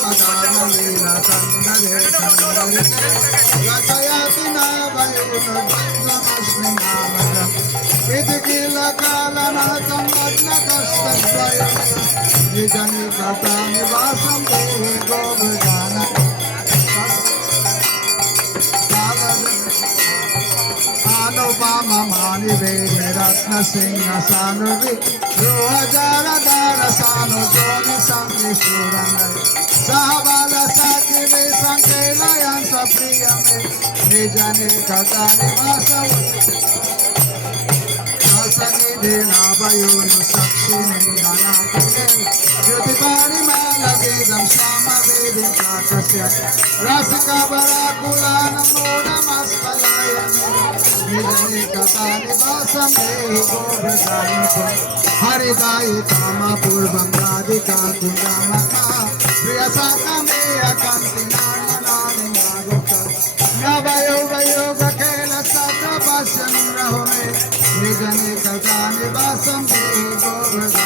मदानलीला कंदरे कंदरे रचयति नावयुनस्मि नामकम् इति किल कालनाथं मग्नकस्तद्वयं निजनिकटानिवासं देहि गोवृजान अनुपममानि वेदे रत्नसिंहसानुवि रोहजारदारसानुजोनि संविशूरङ्गै सहबालसाकिवे सङ्केलयं सप्रियमे निजनिकटानिवासं सन्निधिनाभयोनु साक्षिणे अनाकुले ज्योतिपाणिमालवेदं सामवेदं प्राकस्य रसिकबराकुलानमोडमस्कलायने निजनिकटानिवासं देहि गोवृजानिकं हरिदायि कामपूर्वं राधिका कुन्दमका प्रियसाकमेयकान्तिनामनानि नागुक्ता नवयोगयोगखेलसत्रपश्यन् रहो मे निजनिकटानिवासं देहि गोवृजानिकम्